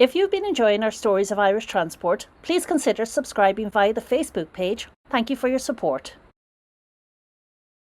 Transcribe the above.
If you've been enjoying our stories of Irish transport, please consider subscribing via the Facebook page. Thank you for your support.